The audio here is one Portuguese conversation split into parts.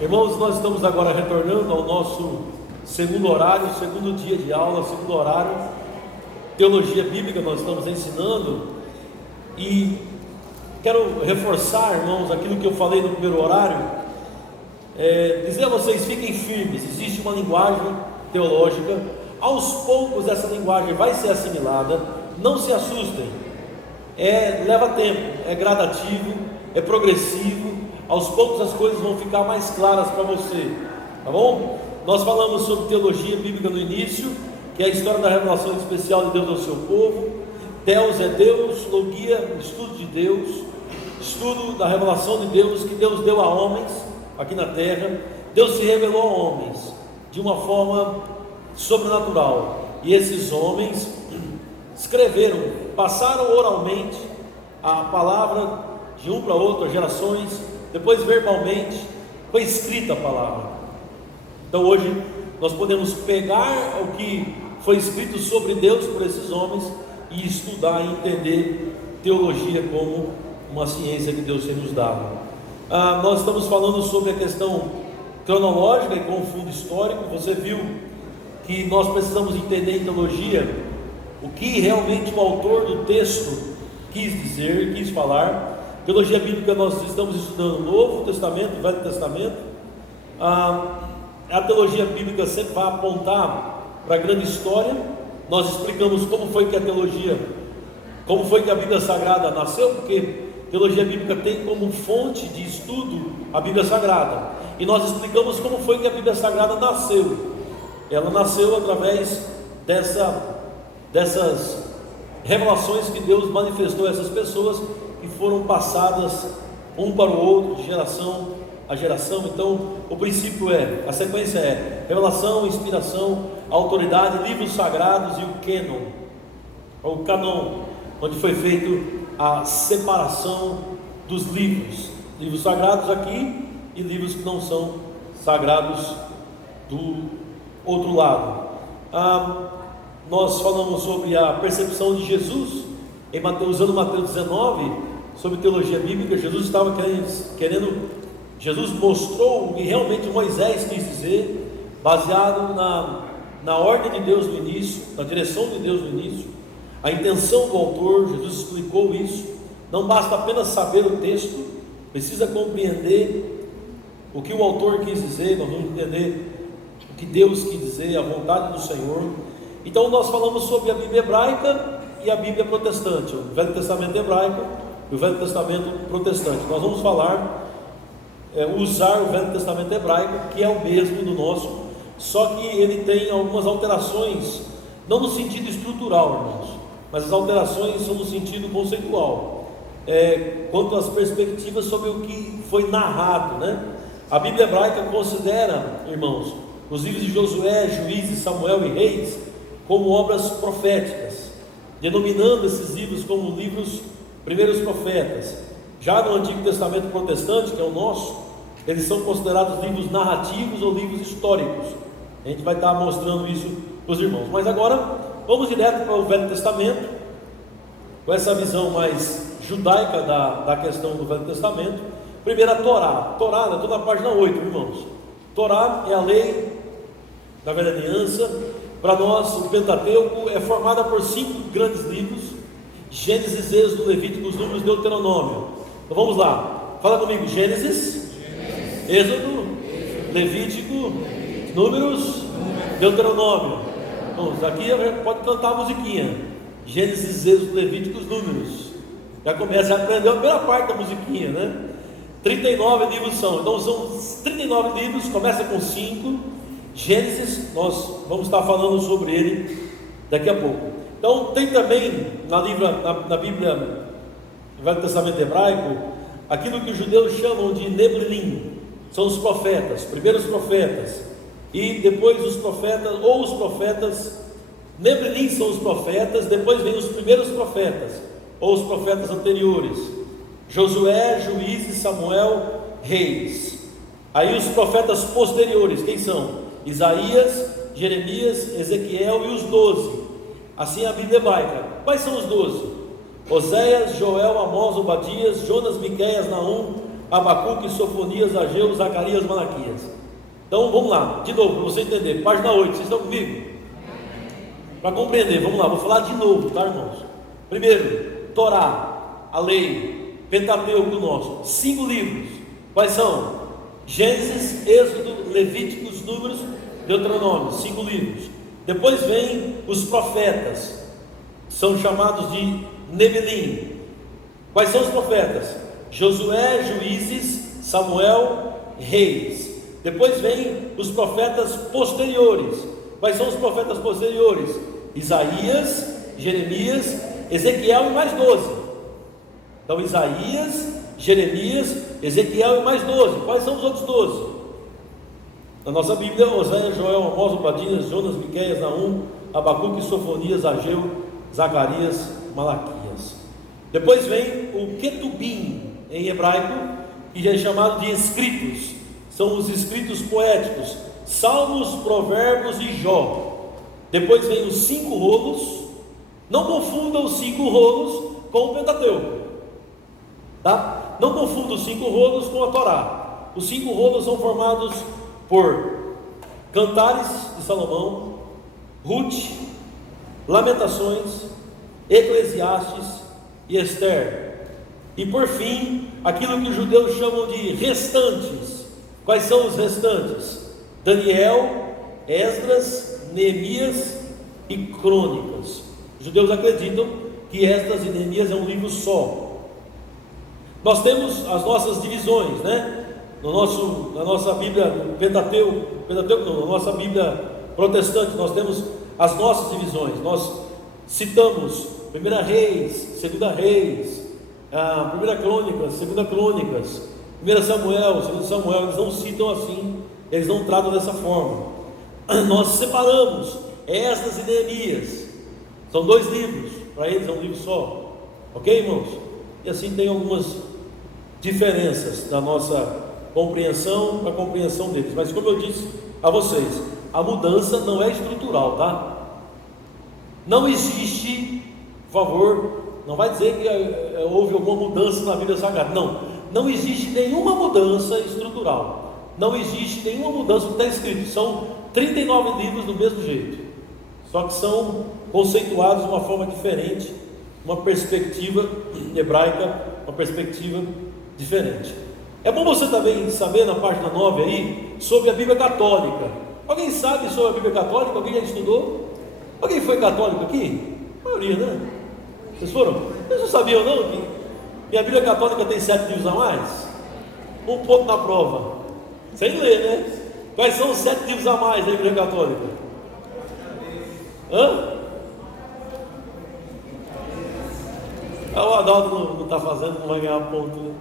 Irmãos, nós estamos agora retornando ao nosso segundo horário, segundo dia de aula, segundo horário, teologia bíblica nós estamos ensinando, e quero reforçar, irmãos, aquilo que eu falei no primeiro horário, dizer a vocês, fiquem firmes, existe uma linguagem teológica, aos poucos essa linguagem vai ser assimilada, não se assustem, leva tempo, é gradativo, é progressivo, aos poucos as coisas vão ficar mais claras para você, tá bom? Nós falamos sobre teologia bíblica no início, que é a história da revelação especial de Deus ao seu povo. Deus é Deus, logia, estudo de Deus, estudo da revelação de Deus, que Deus deu a homens aqui na terra. Deus se revelou a homens de uma forma sobrenatural, e esses homens escreveram, passaram oralmente a palavra de um para outro, gerações, depois verbalmente foi escrita a palavra. Então hoje nós podemos pegar o que foi escrito sobre Deus por esses homens e estudar e entender teologia como uma ciência que Deus tem nos dado. Nós estamos falando sobre a questão cronológica e com o fundo histórico. Você viu que nós precisamos entender em teologia o que realmente o autor do texto quis dizer, quis falar. Teologia bíblica nós estamos estudando o Novo Testamento, o Velho Testamento. A teologia bíblica sempre vai apontar para a grande história. Nós explicamos como foi que a Bíblia Sagrada nasceu, porque teologia bíblica tem como fonte de estudo a Bíblia Sagrada, e nós explicamos como foi que a Bíblia Sagrada nasceu. Ela nasceu através dessas revelações que Deus manifestou a essas pessoas, que foram passadas um para o outro, de geração a geração. Então o princípio a sequência é revelação, inspiração, autoridade, livros sagrados e o canon, onde foi feito a separação dos livros sagrados aqui e livros que não são sagrados do outro lado. Nós falamos sobre a percepção de Jesus usando Mateus 19, sobre teologia bíblica. Jesus estava Jesus mostrou o que realmente Moisés quis dizer, baseado na ordem de Deus no início, na direção de Deus no início, a intenção do autor. Jesus explicou isso. Não basta apenas saber o texto, precisa compreender o que o autor quis dizer. Nós vamos entender o que Deus quis dizer, a vontade do Senhor. Então nós falamos sobre a Bíblia hebraica e a Bíblia protestante, o Velho Testamento hebraico e o Velho Testamento protestante. Nós vamos usar o Velho Testamento hebraico, que é o mesmo do nosso, só que ele tem algumas alterações, não no sentido estrutural, irmãos, mas as alterações são no sentido conceitual, quanto às perspectivas sobre o que foi narrado, né? A Bíblia hebraica considera, irmãos, os livros de Josué, Juízes, Samuel e Reis como obras proféticas, denominando esses livros como livros primeiros profetas. Já no Antigo Testamento protestante, que é o nosso, eles são considerados livros narrativos ou livros históricos. A gente vai estar mostrando isso para os irmãos. Mas agora vamos direto para o Velho Testamento, com essa visão mais judaica da questão do Velho Testamento. Primeiro a Torá. Torá, estou na página 8, irmãos. Torá é a lei da Velha Aliança. Para nós, o Pentateuco é formada por 5 grandes livros: Gênesis, Êxodo, Levítico, os Números, Deuteronômio. Então vamos lá, fala comigo: Gênesis, Êxodo, Levítico, Números, Deuteronômio. Vamos, aqui pode cantar a musiquinha: Gênesis, Êxodo, Levítico, os Números. Já começa a aprender a primeira parte da musiquinha, né? 39 livros são, então são 39 livros, começa com 5. Gênesis, nós vamos estar falando sobre ele daqui a pouco. Então tem também na Bíblia, no Velho Testamento hebraico, aquilo que os judeus chamam de Nebilim. São os profetas, primeiros profetas, e depois os profetas. Nebilim são os profetas, depois vem os primeiros profetas, ou os profetas anteriores: Josué, Juízes, Samuel, Reis. Aí os profetas posteriores, quem são? Isaías, Jeremias, Ezequiel e os 12. Assim é a Bíblia hebraica. Quais são os 12? Oséias, Joel, Amós, Obadias, Jonas, Miqueias, Naum, Abacuque, Sofonias, Ageu, Zacarias, Malaquias. Então vamos lá, de novo, para você entender. Página 8, vocês estão comigo? Para compreender, vamos lá, vou falar de novo, tá, irmãos? Primeiro, Torá, a lei, Pentateuco nosso, 5 livros. Quais são? Gênesis, Êxodo, Levíticos, Números, Deuteronômio, 5 livros. Depois vem os profetas, são chamados de Nebelim. Quais são os profetas? Josué, Juízes, Samuel, Reis. Depois vem os profetas posteriores. Quais são os profetas posteriores? Isaías, Jeremias, Ezequiel e mais 12. Então Isaías, Jeremias, Ezequiel e mais 12. Quais são os outros 12? Na nossa Bíblia, Oséias, Joel, Amós, Obadias, Jonas, Miqueias, Naum, Abacuque, Sofonias, Ageu, Zacarias, Malaquias. Depois vem o Ketubim, em hebraico, que é chamado de escritos. São os escritos poéticos, Salmos, Provérbios e Jó. Depois vem os 5 rolos. Não confunda os 5 rolos com o Pentateuco, tá? Não confunda os 5 rolos com a Torá. Os 5 rolos são formados por Cantares de Salomão, Ruth, Lamentações, Eclesiastes e Esther. E por fim, aquilo que os judeus chamam de restantes. Quais são os restantes? Daniel, Esdras, Neemias e Crônicas. Os judeus acreditam que Esdras e Neemias é um livro só. Nós temos as nossas divisões, né? Na nossa Bíblia Pentateuco não, na nossa Bíblia protestante, nós temos as nossas divisões. Nós citamos 1 Reis, 2 Reis, 1 Crônicas, 2 Crônicas, 1 Samuel, 2 Samuel. Eles não citam assim, eles não tratam dessa forma. Nós separamos Esdras e Neemias. São 2 livros, para eles é um livro só. Ok, irmãos? E assim tem algumas diferenças da nossa compreensão para a compreensão deles. Mas como eu disse a vocês, a mudança não é estrutural, tá? Não existe, por favor, não vai dizer que houve alguma mudança na Bíblia Sagrada. Não existe nenhuma mudança estrutural. Não existe nenhuma mudança que está escrito. São 39 livros do mesmo jeito, só que são conceituados de uma forma diferente, uma perspectiva hebraica, uma perspectiva diferente. É bom você também saber na página 9 aí sobre a Bíblia Católica. Alguém sabe sobre a Bíblia Católica? Alguém já estudou? Alguém foi católico aqui? A maioria, né? Vocês foram? Vocês não sabiam não que a Bíblia Católica tem 7 livros a mais? Um ponto na prova. Sem ler, né? Quais são os 7 livros a mais da Bíblia Católica? O Adalto não está fazendo, não vai ganhar ponto, né?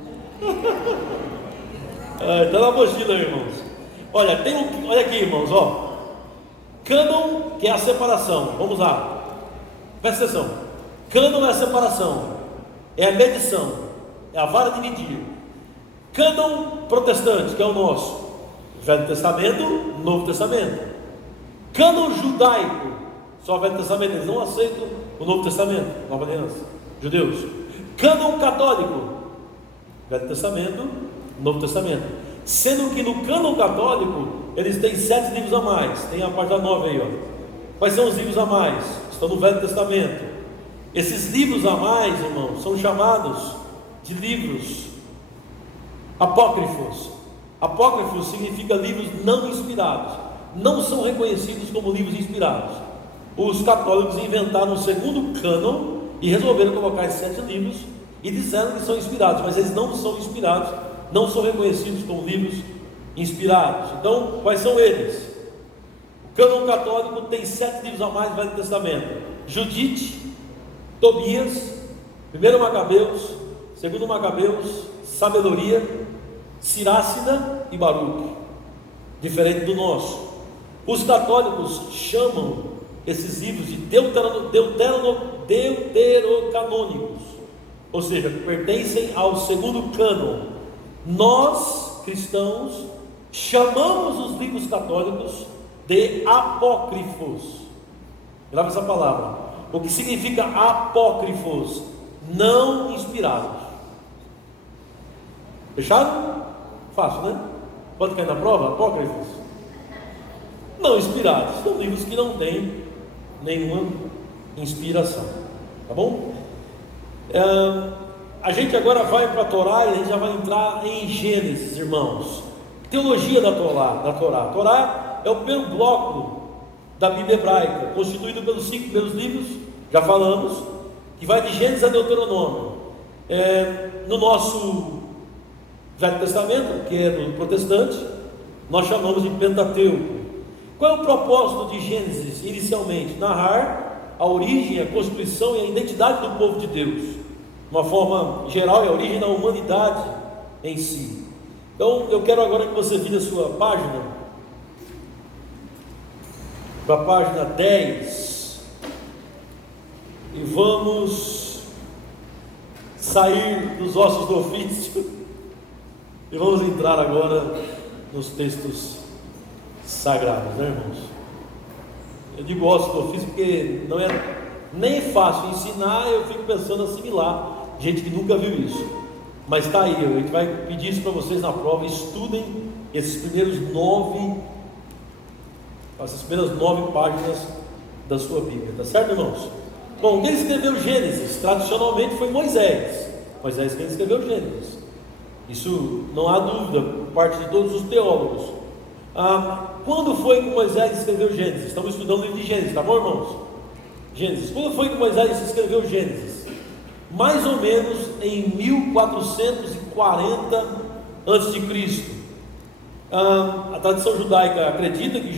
Está na mochila, irmãos. Olha, olha aqui, irmãos, ó. Cânon, que é a separação. Vamos lá. Presta atenção. Cânon é a separação, é a medição, é a vara de medir. Cânon protestante, que é o nosso, Velho Testamento, Novo Testamento. Cânon judaico, só o Velho Testamento, eles não aceitam o Novo Testamento, Nova Aliança, judeus. Cânon católico, Velho Testamento, Novo Testamento. Sendo que no cânon católico eles têm 7 livros a mais. Tem a página 9 aí, ó. Quais são os livros a mais? Estão no Velho Testamento. Esses livros a mais, irmãos, são chamados de livros apócrifos. Apócrifos significa livros não inspirados. Não são reconhecidos como livros inspirados. Os católicos inventaram o segundo cânon e resolveram colocar esses 7 livros e disseram que são inspirados, mas eles não são inspirados, não são reconhecidos como livros inspirados. Então, quais são eles? O cânon católico tem 7 livros a mais do Velho Testamento: Judite, Tobias, 1 Macabeus, 2 Macabeus, Sabedoria, Sirácida e Baruque. Diferente do nosso. Os católicos chamam esses livros de deuterocanônicos, ou seja, pertencem ao segundo cânon. Nós, cristãos, chamamos os livros católicos de apócrifos. Grava essa palavra. O que significa apócrifos? Não inspirados. Fechado? Fácil, né? Pode cair na prova? Apócrifos? Não inspirados. São livros que não têm nenhuma inspiração. Tá bom? A gente agora vai para a Torá e a gente já vai entrar em Gênesis, irmãos. Teologia da Torá. A Torá é o primeiro bloco da Bíblia hebraica, constituído pelos 5 primeiros livros, já falamos, que vai de Gênesis a Deuteronômio. No nosso Velho Testamento, que é do protestante, nós chamamos de Pentateuco. Qual é o propósito de Gênesis inicialmente? Narrar a origem, a constituição e a identidade do povo de Deus, de uma forma geral, e a origem da humanidade em si. Então eu quero agora que você vire a sua página para a página 10 e vamos sair dos ossos do ofício e vamos entrar agora nos textos sagrados, né, irmãos? Eu digo ossos do ofício porque não é nem fácil ensinar, eu fico pensando assimilar gente que nunca viu isso, mas está aí, a gente vai pedir isso para vocês na prova. Estudem essas primeiras 9 páginas da sua Bíblia, tá certo, irmãos? Bom, quem escreveu Gênesis? Tradicionalmente foi Moisés quem escreveu Gênesis, isso não há dúvida por parte de todos os teólogos. Quando foi que Moisés escreveu Gênesis? Estamos estudando o livro de Gênesis, tá bom, irmãos? Gênesis. Quando foi que Moisés escreveu Gênesis? Mais ou menos em 1440 a.C. A tradição judaica acredita que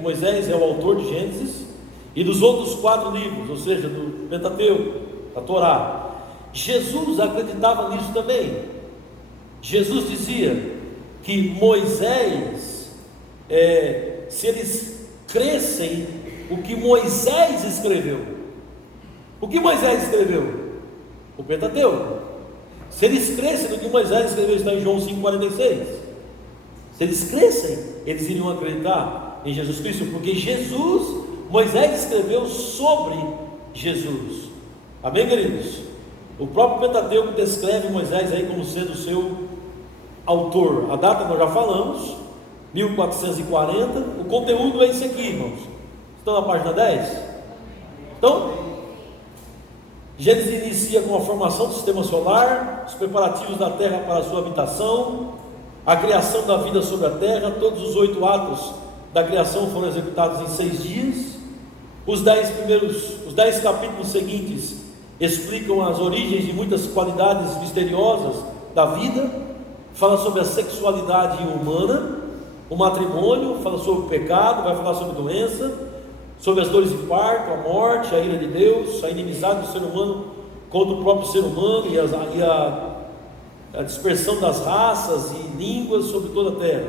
Moisés é o autor de Gênesis e dos outros 4 livros, ou seja, do Pentateuco, a Torá. Jesus acreditava nisso também. Jesus dizia que Moisés, se eles crescem o que Moisés escreveu. O que Moisés escreveu? O Pentateuco. Se eles crescem no que Moisés escreveu, está em João 5,46. Se eles crescem, eles iriam acreditar em Jesus Cristo, porque Moisés escreveu sobre Jesus. Amém, queridos? O próprio Pentateuco descreve Moisés aí como sendo o seu autor. A data nós já falamos, 1440. O conteúdo é esse aqui, irmãos. Estão na página 10? Então, Gênesis inicia com a formação do sistema solar, os preparativos da terra para a sua habitação, a criação da vida sobre a terra. Todos os 8 atos da criação foram executados em 6 dias. Os 10 capítulos seguintes explicam as origens de muitas qualidades misteriosas da vida. Fala sobre a sexualidade humana, o matrimônio, fala sobre o pecado, vai falar sobre doença, sobre as dores de parto, a morte, a ira de Deus, a inimizade do ser humano contra o próprio ser humano e a dispersão das raças e línguas sobre toda a terra.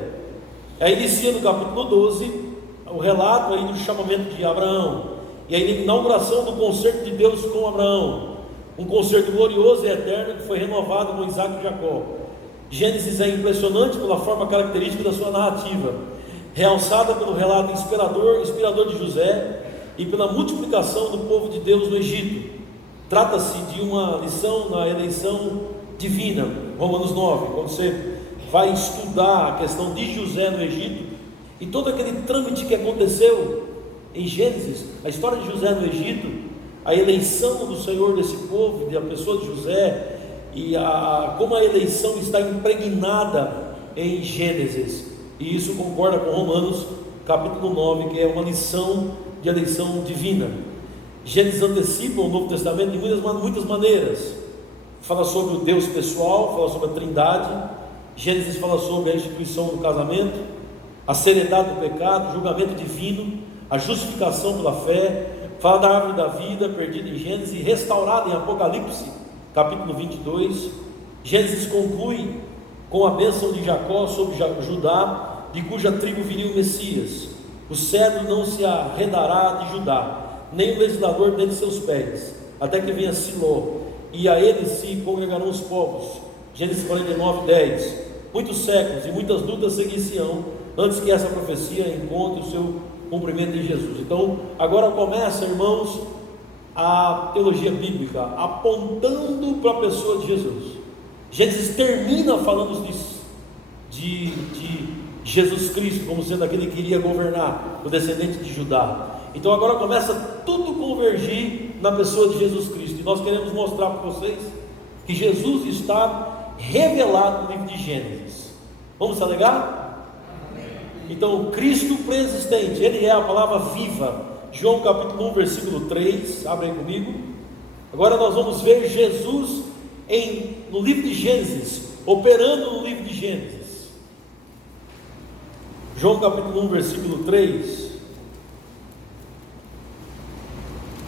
Aí inicia no capítulo 12 o relato aí do chamamento de Abraão e a inauguração do concerto de Deus com Abraão, um concerto glorioso e eterno que foi renovado com Isaac e Jacó. Gênesis é impressionante pela forma característica da sua narrativa, realçada pelo relato inspirador de José e pela multiplicação do povo de Deus no Egito. Trata-se de uma lição na eleição divina. Romanos 9, quando você vai estudar a questão de José no Egito e todo aquele trâmite que aconteceu em Gênesis, a história de José no Egito, a eleição do Senhor desse povo, da pessoa de José, e como a eleição está impregnada em Gênesis, e isso concorda com Romanos capítulo 9, que é uma lição de eleição divina. Gênesis antecipa o Novo Testamento de muitas maneiras. Fala sobre o Deus pessoal, fala sobre a Trindade. Gênesis fala sobre a instituição do casamento, a seriedade do pecado, o julgamento divino, a justificação pela fé. Fala da árvore da vida, perdida em Gênesis e restaurada em Apocalipse capítulo 22. Gênesis conclui com a bênção de Jacó sobre Judá, de cuja tribo viria o Messias. O cedro não se arredará de Judá, nem o legislador dentre seus pés, até que venha Siló, e a ele se congregarão os povos. Gênesis 49, 10. Muitos séculos e muitas lutas seguir-se-ão antes que essa profecia encontre o seu cumprimento em Jesus. Então, agora começa, irmãos, a teologia bíblica apontando para a pessoa de Jesus. Gênesis termina falando de Jesus Cristo como sendo aquele que iria governar, o descendente de Judá. Então agora começa tudo convergir na pessoa de Jesus Cristo, e nós queremos mostrar para vocês que Jesus está revelado no livro de Gênesis. Vamos se alegar? Então, Cristo preexistente, Ele é a palavra viva. João capítulo 1, versículo 3, abre aí comigo. Agora nós vamos ver Jesus no livro de Gênesis, operando no livro de Gênesis. João capítulo 1, versículo 3.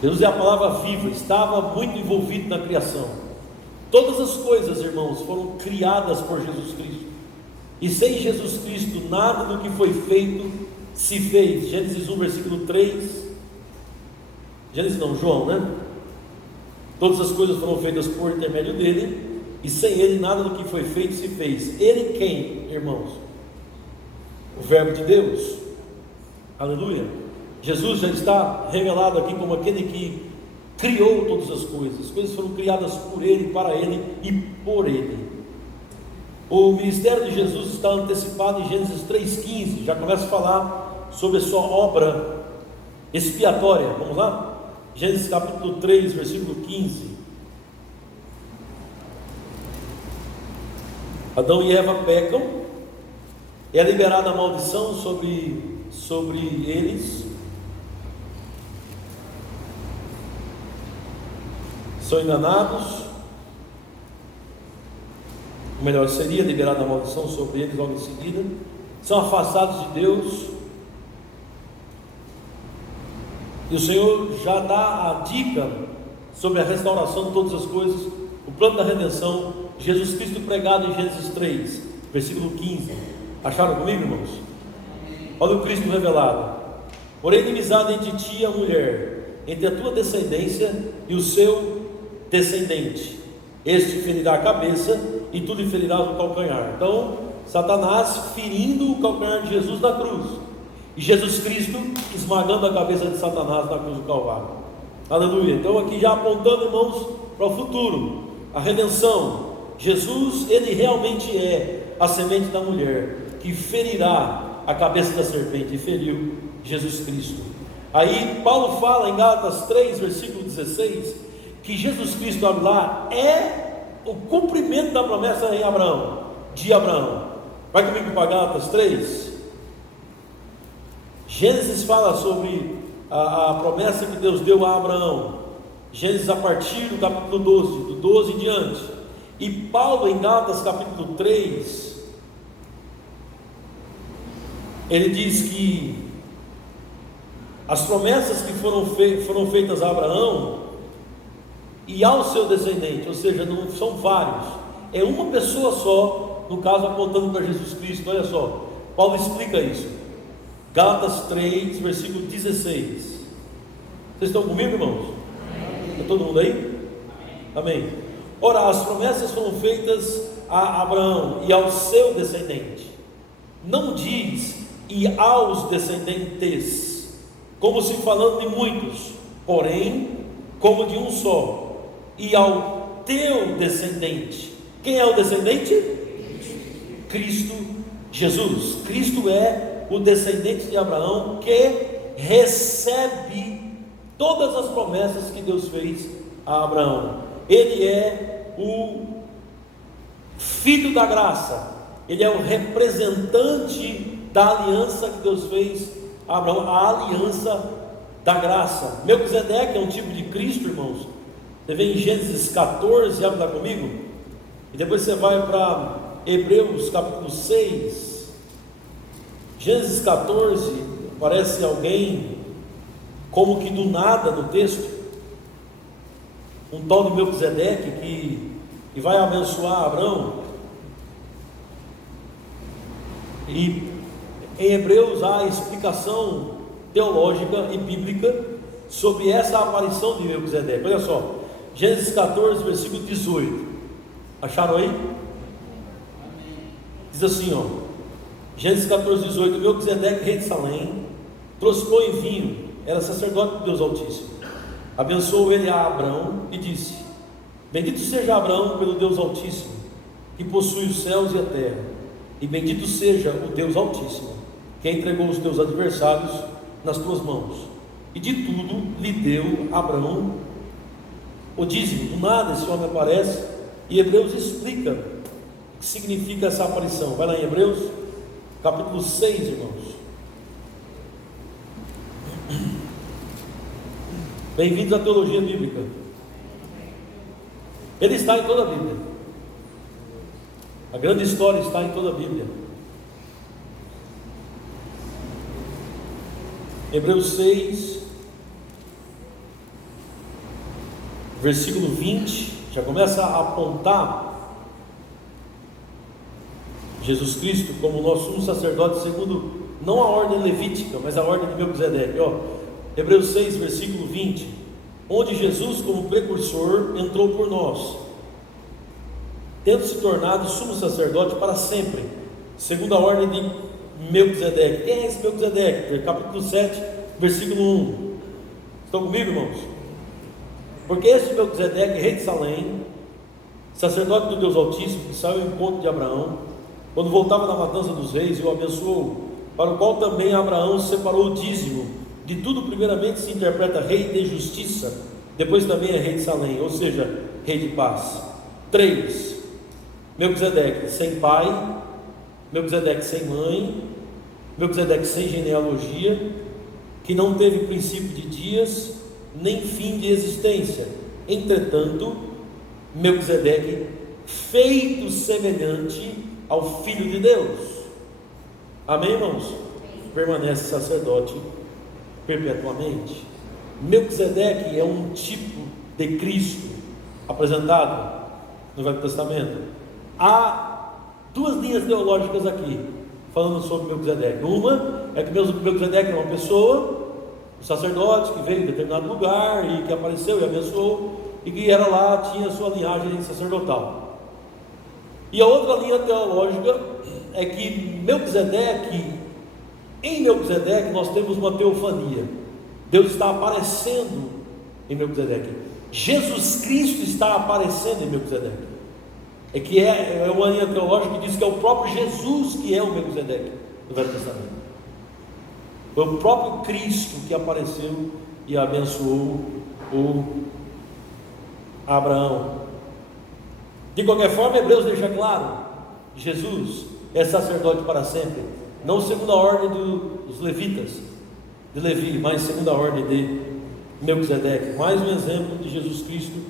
Deus é a palavra viva, estava muito envolvido na criação. Todas as coisas, irmãos, foram criadas por Jesus Cristo, e sem Jesus Cristo nada do que foi feito se fez. Gênesis 1, versículo 3. Gênesis não, João, né? Todas as coisas foram feitas por intermédio dele, e sem ele nada do que foi feito se fez. Ele quem, irmãos? O Verbo de Deus. Aleluia. Jesus já está revelado aqui como aquele que criou todas as coisas foram criadas por Ele, para Ele e por Ele. O ministério de Jesus está antecipado em Gênesis 3,15, já começa a falar sobre a sua obra expiatória. Vamos lá? Gênesis capítulo 3, versículo 15. Adão e Eva pecam, é liberada a maldição sobre eles, são enganados, ou melhor, seria liberada a maldição sobre eles logo em seguida, são afastados de Deus, e o Senhor já dá a dica sobre a restauração de todas as coisas, o plano da redenção, Jesus Cristo pregado em Gênesis 3, versículo 15. Acharam comigo, irmãos? Olha o Cristo revelado. Porém, inimizade entre ti e a mulher, entre a tua descendência e o seu descendente. Este ferirá a cabeça e tu lhe ferirás o calcanhar. Então, Satanás ferindo o calcanhar de Jesus na cruz, e Jesus Cristo esmagando a cabeça de Satanás na cruz do Calvário. Aleluia. Então aqui já apontando, irmãos, para o futuro, a redenção. Jesus, Ele realmente é a semente da mulher, que ferirá a cabeça da serpente, e feriu Jesus Cristo. Aí Paulo fala em Gálatas 3, versículo 16, que Jesus Cristo lá é o cumprimento da promessa de Abraão. Vai comigo para Gálatas 3. Gênesis fala sobre a promessa que Deus deu a Abraão. Gênesis a partir do capítulo 12, do 12 em diante. E Paulo em Gálatas capítulo 3, ele diz que as promessas que foram feitas a Abraão e ao seu descendente, ou seja, não são vários, é uma pessoa só, no caso apontando para Jesus Cristo. Olha só, Paulo explica isso. Gálatas 3, versículo 16. Vocês estão comigo, irmãos? Está todo mundo aí? Amém. Ora, as promessas foram feitas a Abraão e ao seu descendente. Não diz e aos descendentes, como se falando de muitos, porém como de um só, e ao teu descendente. Quem é o descendente? Cristo Jesus. Cristo é o descendente de Abraão, que recebe todas as promessas que Deus fez a Abraão. Ele é o filho da graça, ele é o representante da aliança que Deus fez a Abraão, a aliança da graça. Melquisedeque é um tipo de Cristo, irmãos. Você vê em Gênesis 14, abre lá comigo, e depois você vai para Hebreus capítulo 6. Gênesis 14, aparece alguém como que do nada no texto, um tal de Melquisedeque que vai abençoar Abraão. E em Hebreus há a explicação teológica e bíblica sobre essa aparição de Melquisedeque. Olha só, Gênesis 14, versículo 18. Acharam aí? Diz assim, ó, Gênesis 14, 18. Melquisedeque, rei de Salém, trouxe pão e vinho, era sacerdote de Deus Altíssimo. Abençoou ele a Abraão e disse: bendito seja Abraão pelo Deus Altíssimo, que possui os céus e a terra, e bendito seja o Deus Altíssimo, que entregou os teus adversários nas tuas mãos, e de tudo lhe deu Abraão o dízimo. Do nada esse homem aparece, e Hebreus explica o que significa essa aparição. Vai lá em Hebreus, capítulo 6, irmãos. Bem-vindos à teologia bíblica. Ele está em toda a Bíblia. A grande história está em toda a Bíblia. Hebreus 6, versículo 20, já começa a apontar Jesus Cristo como nosso sumo sacerdote, segundo não a ordem levítica, mas a ordem de Melquisedeque. Hebreus 6, versículo 20, onde Jesus, como precursor, entrou por nós, tendo se tornado sumo sacerdote para sempre, segundo a ordem de Melquisedeque. Quem é esse Melquisedeque? Capítulo 7, versículo 1. Estão comigo, irmãos? Porque esse Melquisedeque, rei de Salém, sacerdote do Deus Altíssimo, que saiu ao encontro de Abraão, quando voltava da matança dos reis, e o abençoou, para o qual também Abraão separou o dízimo. De tudo, primeiramente se interpreta rei de justiça, depois também é rei de Salém, ou seja, rei de paz. 3. Melquisedeque sem pai, Melquisedeque sem mãe, Melquisedeque sem genealogia, que não teve princípio de dias, nem fim de existência. Entretanto, Melquisedeque feito semelhante ao Filho de Deus. Amém, irmãos? Permanece sacerdote perpetuamente. Melquisedeque é um tipo de Cristo apresentado no Velho Testamento. Há duas linhas teológicas aqui falando sobre Melquisedeque. Uma é que Melquisedeque é uma pessoa, um sacerdote que veio em determinado lugar e que apareceu e abençoou, e que era lá, tinha sua linhagem sacerdotal. E a outra linha teológica é que em Melquisedeque nós temos uma teofania. Deus está aparecendo em Melquisedeque. Jesus Cristo está aparecendo em Melquisedeque. É uma linha teológica que diz que é o próprio Jesus que é o Melquisedeque do Velho Testamento. Foi o próprio Cristo que apareceu e abençoou o Abraão. De qualquer forma, Hebreus deixa claro: Jesus é sacerdote para sempre, não segundo a ordem dos levitas, de Levi, mas segundo a ordem de Melquisedeque. Mais um exemplo de Jesus Cristo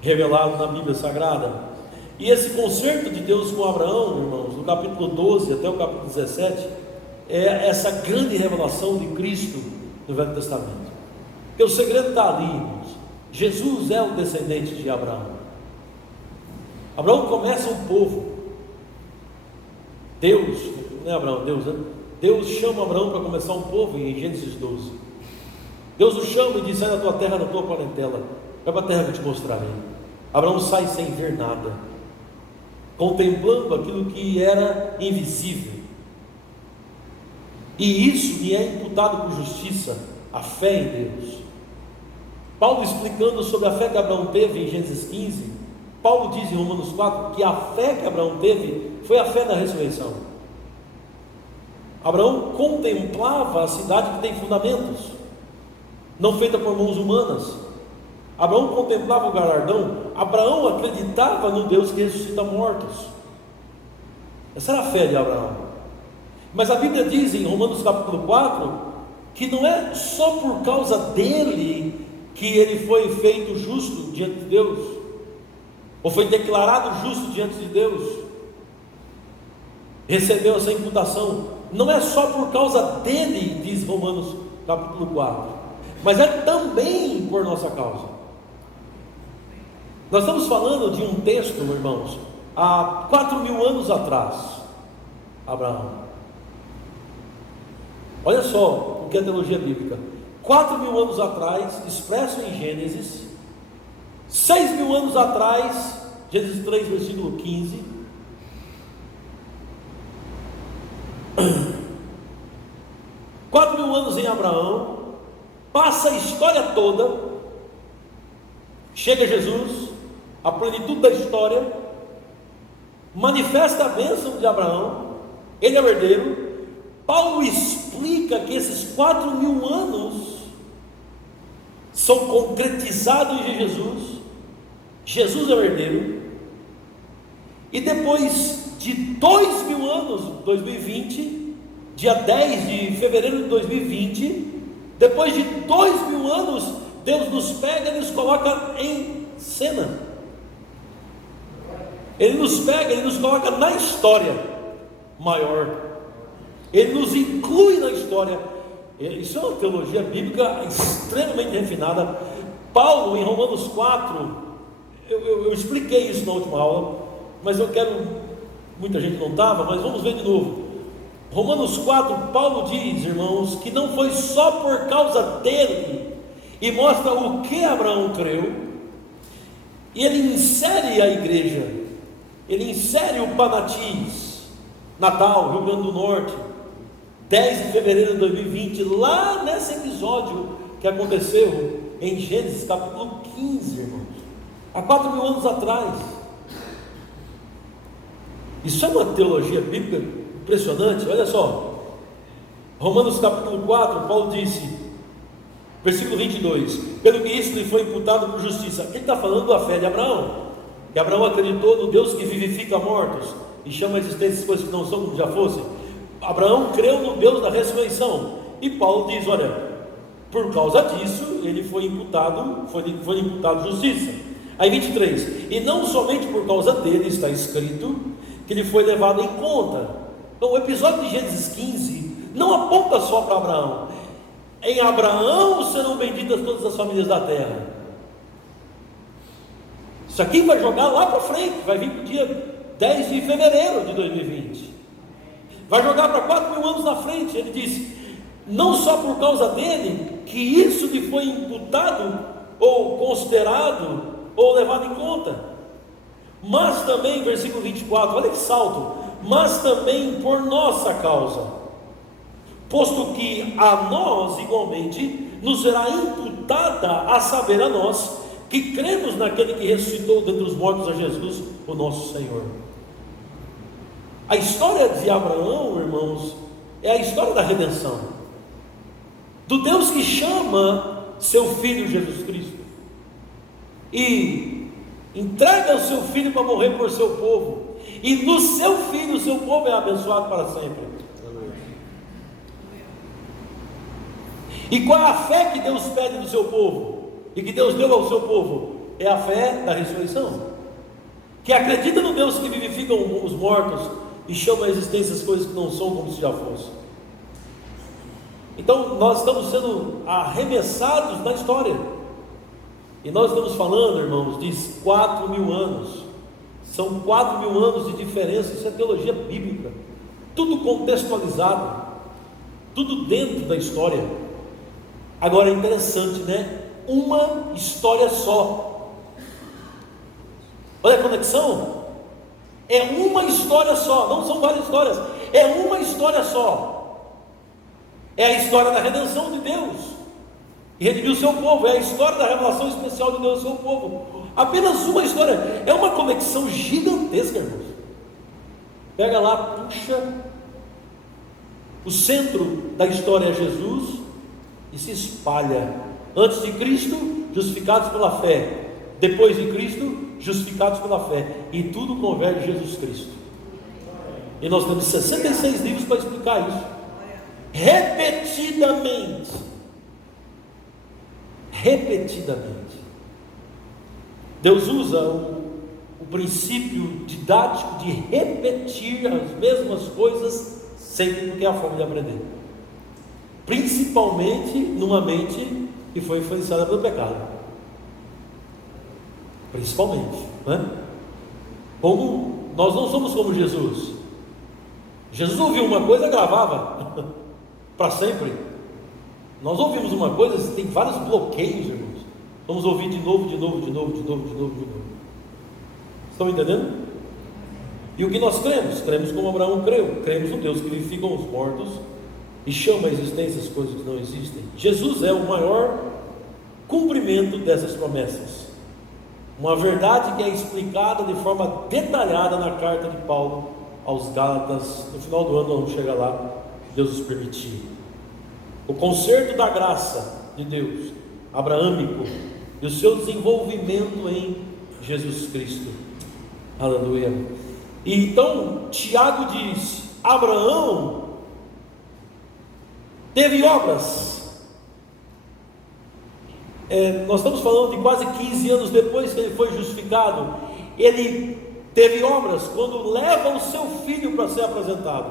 revelado na Bíblia Sagrada. E esse concerto de Deus com Abraão, irmãos, do capítulo 12 até o capítulo 17, é essa grande revelação de Cristo no Velho Testamento. Porque o segredo está ali, irmãos. Jesus é o descendente de Abraão. Abraão começa um povo. Deus, não é Abraão, Deus, né? Deus chama Abraão para começar um povo em Gênesis 12. Deus o chama e diz: sai da tua terra, da tua parentela, vai para a terra que eu te mostrarei. Abraão sai sem ver nada, contemplando aquilo que era invisível. E isso lhe é imputado por justiça, a fé em Deus. Paulo, explicando sobre a fé que Abraão teve em Gênesis 15, Paulo diz em Romanos 4 que a fé que Abraão teve foi a fé da ressurreição. Abraão contemplava a cidade que tem fundamentos, não feita por mãos humanas. Abraão contemplava o galardão. Abraão acreditava no Deus que ressuscita mortos. Essa era a fé de Abraão. Mas a Bíblia diz em Romanos capítulo 4 que não é só por causa dele que ele foi feito justo diante de Deus, ou foi declarado justo diante de Deus, recebeu essa imputação. Não é só por causa dele, diz Romanos capítulo 4, mas é também por nossa causa. Nós estamos falando de um texto, irmãos, há 4.000 anos atrás. Abraão, olha só o que é a teologia bíblica: 4.000 anos atrás, expresso em Gênesis. 6.000 anos atrás, Gênesis 3, versículo 15. 4.000 anos em Abraão, passa a história toda, chega Jesus, a plenitude da história, manifesta a bênção de Abraão, ele é o herdeiro. Paulo explica que esses 4.000 anos são concretizados em Jesus. Jesus é o herdeiro. E depois de 2.000 anos, 2020, dia 10 de fevereiro de 2020, depois de 2.000 anos, Deus nos pega e nos coloca em cena. Ele nos pega, ele nos coloca na história maior. Ele nos inclui na história. Isso é uma teologia bíblica extremamente refinada. Paulo, em Romanos 4, eu expliquei isso na última aula, mas eu quero, muita gente não estava, mas vamos ver de novo. Romanos 4, Paulo diz, irmãos, que não foi só por causa dele, e mostra o que Abraão creu, e ele insere a igreja, ele insere o Panatis, Natal, Rio Grande do Norte, 10 de fevereiro de 2020, lá nesse episódio que aconteceu em Gênesis capítulo 15, irmãos, há 4.000 anos atrás. Isso é uma teologia bíblica impressionante. Olha só, Romanos capítulo 4, Paulo disse, versículo 22, pelo que isso lhe foi imputado por justiça. Ele está falando da fé de Abraão, que Abraão acreditou no Deus que vivifica mortos e chama a existência as coisas que não são como já fossem. Abraão creu no Deus da ressurreição, e Paulo diz, olha, por causa disso ele foi imputado justiça. Aí 23, e não somente por causa dele está escrito que ele foi levado em conta. Então o episódio de Gênesis 15 não aponta só para Abraão. Em Abraão serão benditas todas as famílias da terra. Isso aqui vai jogar lá para frente, vai vir para o dia 10 de fevereiro de 2020, vai jogar para 4.000 anos na frente. Ele disse, não só por causa dele que isso lhe foi imputado, ou considerado, ou levado em conta, mas também, versículo 24, olha que salto, mas também por nossa causa, posto que a nós igualmente nos será imputada, a saber a nós, que cremos naquele que ressuscitou dentre os mortos a Jesus, o nosso Senhor. A história de Abraão, irmãos, é a história da redenção, do Deus que chama seu Filho Jesus Cristo, e entrega o seu Filho para morrer por seu povo, e no seu Filho, o seu povo é abençoado para sempre. E qual é a fé que Deus pede do seu povo, e que Deus deu ao seu povo? É a fé da ressurreição, que acredita no Deus que vivifica os mortos, e chama a existência as coisas que não são como se já fossem. Então nós estamos sendo arremessados na história, e nós estamos falando, irmãos, de 4.000 anos, são 4.000 anos de diferença. Isso é teologia bíblica, tudo contextualizado, tudo dentro da história. Agora é interessante, né? Uma história só, olha a conexão, é uma história só, não são várias histórias, é uma história só, é a história da redenção de Deus, e redimiu o seu povo, é a história da revelação especial de Deus ao seu povo, apenas uma história, é uma conexão gigantesca, irmãos. Pega lá, puxa, o centro da história é Jesus, e se espalha, antes de Cristo, justificados pela fé, depois de Cristo, justificados pela fé, e tudo converge a Jesus Cristo. E nós temos 66 livros para explicar isso, repetidamente. Deus usa o princípio didático de repetir as mesmas coisas sempre, porque é a forma de aprender, principalmente numa mente que foi influenciada pelo pecado, principalmente, né? Como nós não somos como Jesus. Jesus ouviu uma coisa e gravava para sempre. Nós ouvimos uma coisa, tem vários bloqueios, irmãos. Vamos ouvir de novo. Estão entendendo? E o que nós cremos? Cremos como Abraão creu, cremos no Deus que vivifica os mortos e chama a existência as coisas que não existem. Jesus é o maior cumprimento dessas promessas, Uma verdade que é explicada de forma detalhada na carta de Paulo aos Gálatas. No final do ano vamos chegar lá, se Deus nos permitir. O concerto da graça de Deus, abraâmico, e o seu desenvolvimento em Jesus Cristo. Aleluia. E então Tiago diz: Abraão teve obras. Nós estamos falando de quase 15 anos depois que ele foi justificado. Ele teve obras quando leva o seu filho para ser apresentado.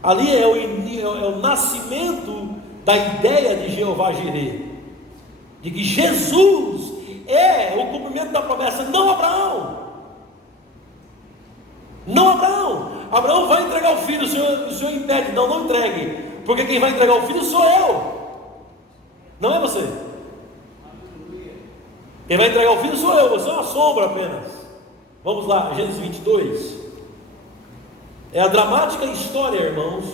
Ali é o nascimento da ideia de Jeová Jireh, de que Jesus é o cumprimento da promessa. Não Abraão, não Abraão. Abraão vai entregar o filho, o Senhor impede. Não entregue, porque quem vai entregar o filho sou eu, não é você. Quem vai entregar o filho sou eu, você é uma sombra apenas. Vamos lá, Gênesis 22. É a dramática história, irmãos,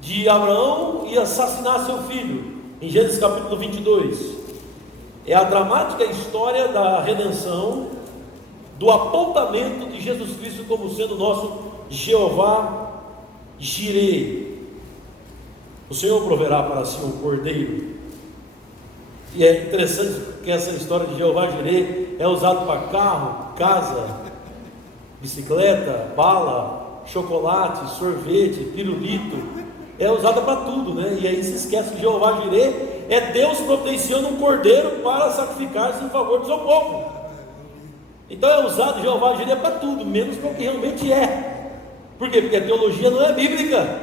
de Abraão ir assassinar seu filho, em Gênesis capítulo 22. É a dramática história da redenção, do apontamento de Jesus Cristo como sendo nosso Jeová Jireh. O Senhor proverá para si um cordeiro. E é interessante que essa história de Jeová Jireh é usado para carro, casa, bicicleta, bala, chocolate, sorvete, pirulito. É usada para tudo, né? E aí se esquece que Jeová Jireh é Deus providenciando um cordeiro para sacrificar-se em favor do seu povo. Então é usado Jeová Jireh para tudo, menos para o que realmente é. Por quê? Porque a teologia não é bíblica,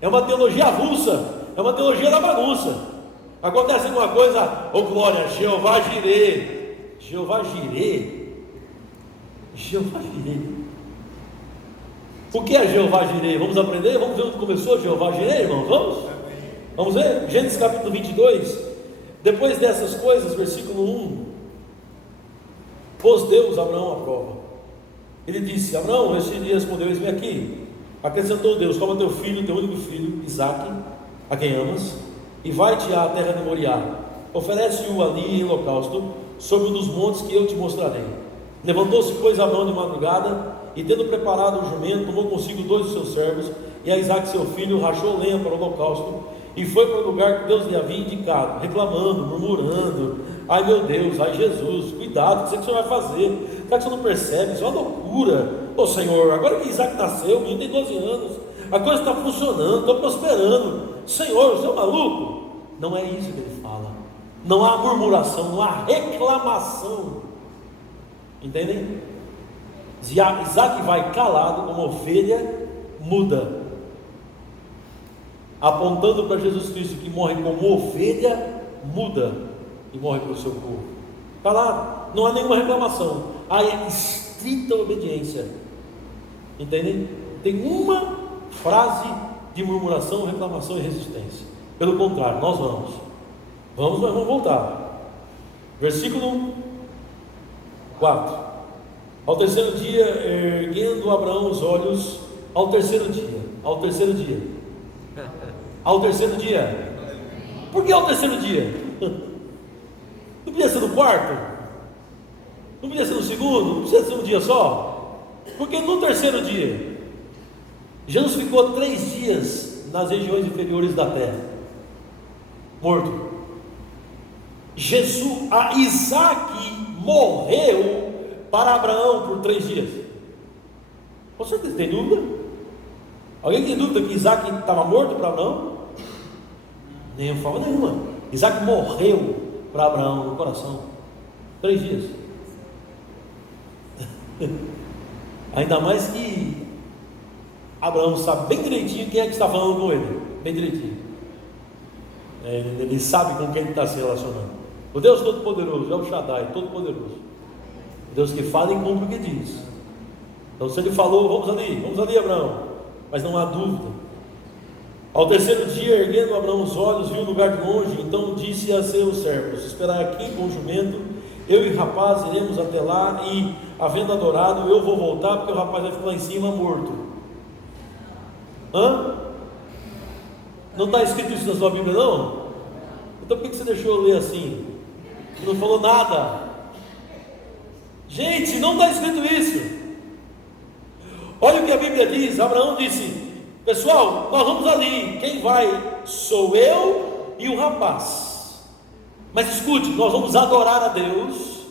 é uma teologia avulsa, é uma teologia da bagunça. Acontece uma coisa, glória, Jeová Jireh. Jeová Jireh? Jeová Jireh. O que é Jeová Jireh? Vamos aprender? Vamos ver onde começou Jeová Jireh, irmãos? Vamos ver? Gênesis capítulo 22. Depois dessas coisas, versículo 1. Pôs Deus Abraão à prova. Ele disse: Abraão, este dia respondeu: eis-me aqui. Acrescentou Deus: toma teu filho, teu único filho, Isaque, a quem amas, e vai-te à terra de Moriá. Oferece-o ali em holocausto, sobre um dos montes que eu te mostrarei. Levantou-se, pois, Abraão de madrugada, e tendo preparado o jumento, tomou consigo 2 de seus servos, e a Isaque seu filho, rachou lenha para o holocausto, e foi para o lugar que Deus lhe havia indicado, reclamando, murmurando: ai meu Deus, ai Jesus, cuidado, o que você vai fazer? Será que você não percebe? Isso é uma loucura. Senhor, agora que Isaque nasceu, o menino tem 12 anos, a coisa está funcionando, está prosperando. Senhor, você é maluco? Não é isso que ele fala. Não há murmuração, não há reclamação. Entendem? Isaque vai calado como ovelha muda, apontando para Jesus Cristo, que morre como ovelha muda e morre pelo seu povo. Calado, não há nenhuma reclamação, há estrita obediência. Entendem? Tem uma frase de murmuração, reclamação e resistência. Pelo contrário, nós vamos, mas vamos voltar. Versículo 4. Ao terceiro dia, erguendo Abraão os olhos, ao terceiro dia. Por que ao terceiro dia? Não podia ser no quarto? Não podia ser no segundo? Não podia ser um dia só? Porque no terceiro dia, Jesus ficou 3 dias nas regiões inferiores da terra, morto. Isaque morreu para Abraão por 3 dias. Você tem dúvida? Alguém tem dúvida que Isaque estava morto para Abraão? Nem de forma nenhuma. Isaque morreu para Abraão no coração. 3 dias. Ainda mais que Abraão sabe bem direitinho quem é que está falando com ele. Bem direitinho. Ele sabe com quem ele está se relacionando. O Deus Todo-Poderoso, é o Shaddai, Todo-Poderoso. O Deus que fala e cumpre o que diz. Então se ele falou, vamos ali Abraão. Mas não há dúvida. Ao terceiro dia, erguendo Abraão os olhos, viu o lugar de longe. Então disse a seus servos: esperai aqui com o jumento, eu e o rapaz iremos até lá, e havendo adorado, eu vou voltar, porque o rapaz vai ficar lá em cima morto. Não está escrito isso na sua Bíblia, não? Então por que você deixou eu ler assim? Não falou nada. Gente, não está escrito isso. Olha o que a Bíblia diz. Abraão disse: pessoal, nós vamos ali. Quem vai sou eu e o rapaz. Mas escute, nós vamos adorar a Deus,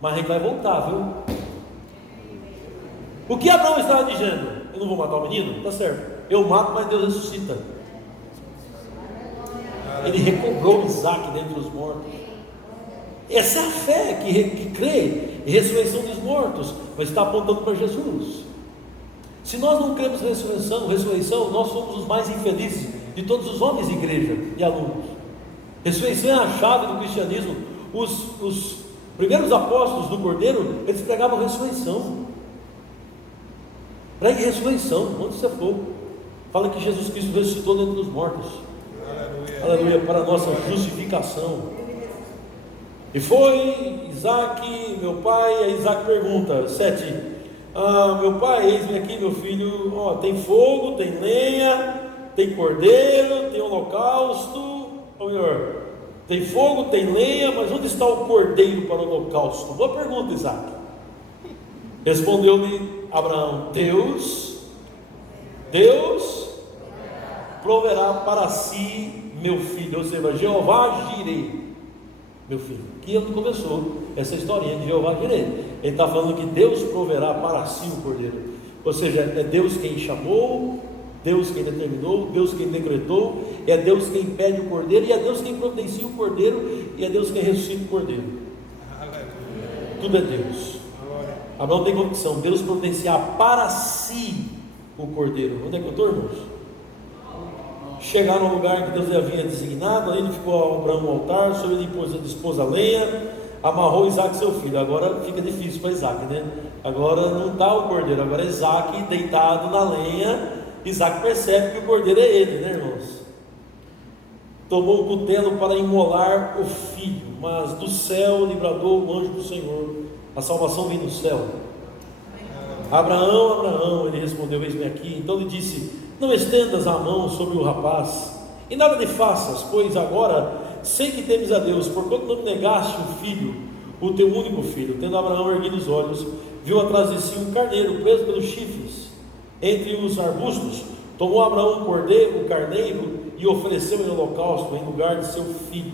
mas a gente vai voltar, viu? O que Abraão estava dizendo? Eu não vou matar o menino? Tá certo. Eu mato, mas Deus ressuscita. Ele recobrou Isaac dentre os mortos. Essa é a fé que crê em ressurreição dos mortos, mas está apontando para Jesus. Se nós não cremos em ressurreição, nós somos os mais infelizes de todos os homens de igreja e alunos. Ressurreição é a chave do cristianismo. Os primeiros apóstolos do Cordeiro, eles pregavam ressurreição. Pregue ressurreição, onde você for. Fala que Jesus Cristo ressuscitou dentre os mortos. Aleluia, aleluia, para a nossa justificação. E foi Isaac, meu pai. Aí Isaac pergunta, 7: meu pai, eis-me aqui, meu filho. Tem fogo, tem lenha, tem cordeiro, tem holocausto. Ou melhor, tem fogo, tem lenha, mas onde está o cordeiro para o holocausto? Boa pergunta, Isaac. Respondeu-lhe Abraão: Deus proverá para si, meu filho. Ou seja, Jeová Jireh, meu filho. Que ele começou essa historinha de Jeová Jireh. Ele está falando que Deus proverá para si o cordeiro. Ou seja, é Deus quem chamou, Deus quem determinou, Deus quem decretou, é Deus quem pede o cordeiro, e é Deus quem providencia o cordeiro, e é Deus quem ressuscita o cordeiro. Tudo é Deus. Abraão tem convicção, Deus providenciar para si o cordeiro. Onde é que eu estou, irmãos? Chegaram ao lugar que Deus havia designado. Ali ficou Abraão no altar, sobre ele dispôs a lenha, amarrou Isaac seu filho. Agora fica difícil para Isaac, né? Agora não está o cordeiro, agora é Isaac deitado na lenha. Isaac percebe que o cordeiro é ele, né, irmãos? Tomou o cutelo para imolar o filho, mas do céu lhe bradou o anjo do Senhor. A salvação vem do céu. Abraão, Abraão, ele respondeu: eis-me aqui. Então lhe disse: não estendas a mão sobre o rapaz, e nada lhe faças, pois agora sei que temes a Deus, porquanto não me negaste o filho, o teu único filho. Tendo Abraão erguido os olhos, viu atrás de si um carneiro preso pelos chifres entre os arbustos. Tomou Abraão o carneiro e ofereceu em holocausto em lugar de seu filho.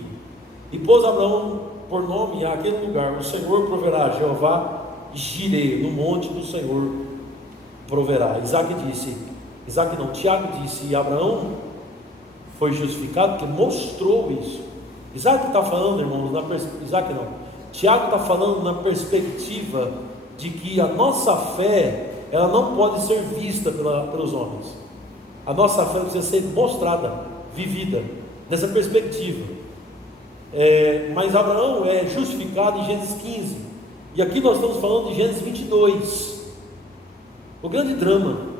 E pôs Abraão por nome àquele lugar: o Senhor proverá. Jeová Jireh, no monte do Senhor proverá. Tiago disse, e Abraão foi justificado porque mostrou isso. Isaac está falando, irmãos, Tiago está falando na perspectiva de que a nossa fé, ela não pode ser vista pelos homens. A nossa fé precisa ser mostrada, vivida, nessa perspectiva. Mas Abraão é justificado em Gênesis 15, e aqui nós estamos falando de Gênesis 22. O grande drama.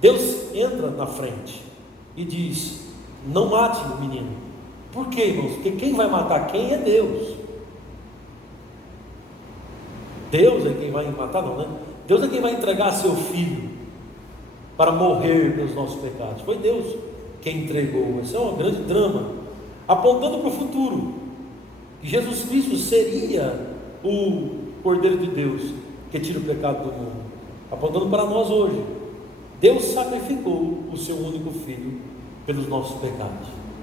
Deus entra na frente e diz: não mate o menino. Por quê, irmãos? Porque quem vai matar quem é Deus. Deus é quem vai matar, não, né? Deus é quem vai entregar seu filho para morrer pelos nossos pecados. Foi Deus quem entregou. Esse é um grande drama, apontando para o futuro, que Jesus Cristo seria o Cordeiro de Deus que tira o pecado do mundo, apontando para nós hoje. Deus sacrificou o seu único filho pelos nossos pecados.